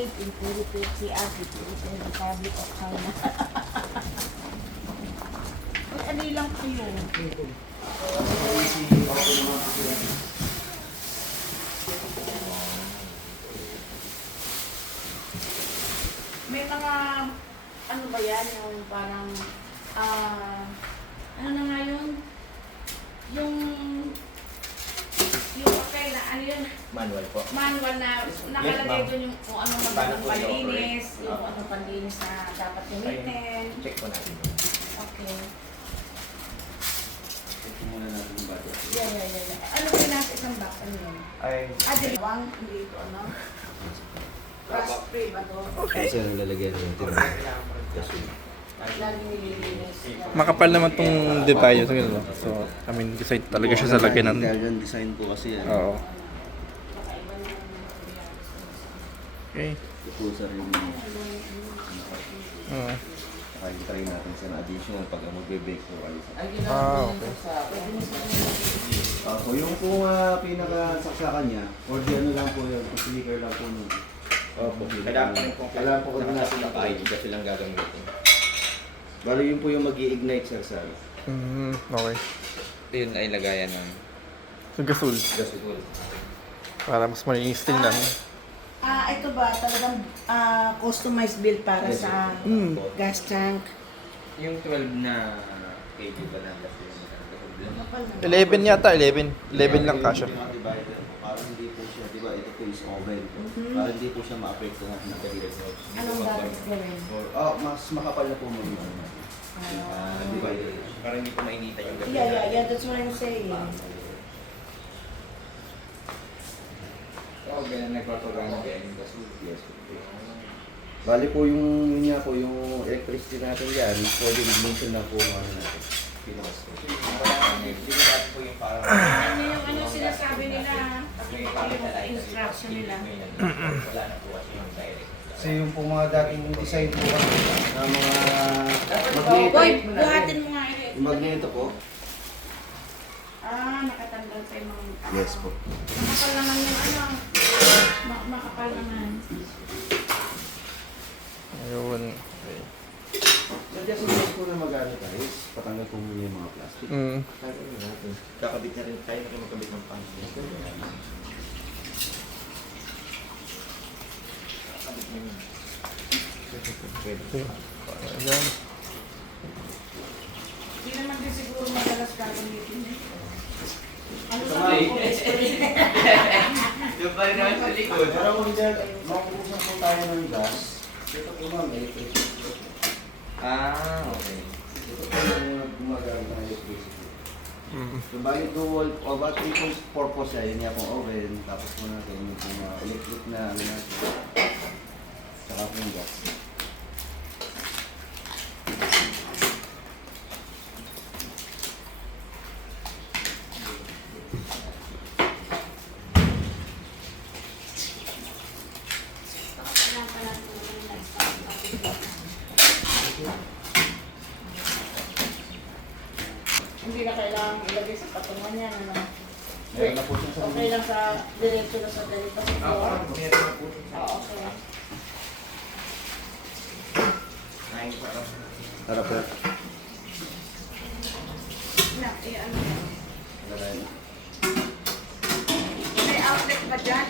located in Philippines, Philippine Republic of China. Uy, ano lang po yun? May mga, ano ba yan, yung parang, ano na nga yun? Yung papel na, ano yun? Manual po. Manual na nakalagay Yes, doon yung kung ano Paano magandang po panlinis, i-operate? yung ano panlinis na dapat gamitin. Check po natin. Okay. Check muna natin yung budget. Yeah. Ano ba yung nasa isang box? Ano yun? Ay, Dalawang, hindi ito ano? Rust free ba to? Kasi ano lalagyan natin? Lagi nililinis. Makapal naman tong detalye ito, no? So, I mean, design talaga siya sa lagyan ng... Italian design po kasi yan. Oo. Kakaiba naman yung materials. Okay. Ito po sa rin. Oo. Saka try natin sa additional pag magbe-bake po kayo. Okay. So yung po pinaka-saksakan niya, or di ano lang po yun, sticker lang po nun. opo. Kailangan po rin po. Kailangan po kung nasa nasa naka-ID kasi lang gagamitin. Bali yun po yung mag-i-ignite sir sa Okay. Yun ay lagayan ng So, gasol. gasol. Para mas malinis tingnan. Ito ba talagang customized build para Yes, sa gas tank? Yung 12 na kg ba na gas yun? Kapal na. 11 yata, 11. 11 lang kasha. Parang hindi po siya, di ba, ito po is oven. Parang hindi po siya ma-apektuhan ng dahil. Anong dapat gawin? Mas makapal na po mo yun. Di ba? Para hindi po mainitan yung gabi. Yeah, that's what I'm saying. Oo, ganyan nagpapagana din yung gasol. Yes. Bali po yung yun nga po yung electricity natin diyan, pwede i-mention na po ano natin. Hindi ko dati po yung parang... Ano sinasabi nila? Kasi yung instruction nila. Wala na po kasi yung direct. Kasi yung po mga dating design po na mga Boy, buhatin mo nga ito. yung magneto po. Nakatanggal pa yung mga... Yes po. Makapal naman yung ano. Makapal naman. Ayun. Okay. Suggest po na mag-ano tayo, patanggal po muna yung mga plastic. Kakabit na rin tayo na magkabit ng pang. Kakabit na yun. Pwede. Ayan. Hindi naman din siguro madalas gagamitin eh. Ano sa Sabay. mga experience? Yung pa rin naman sa likod. Pero kung hindi, makukusan po tayo ng gas. Ito po ma'am, electricity. Okay. Ito po yung gumagamit ng electricity. So, bakit dual, o ba triple purpose siya, yun nga pong oven, tapos po natin yung electric na ano natin. Saka po yung gas. Hindi na kailangan ilagay sa patungan yan. Ano? Meron na po siya sa Okay lang sa diretso na sa ganito sa floor. Meron na po. Okay. Ay, parang... Tara po. Ano? Tara. May outlet ba dyan?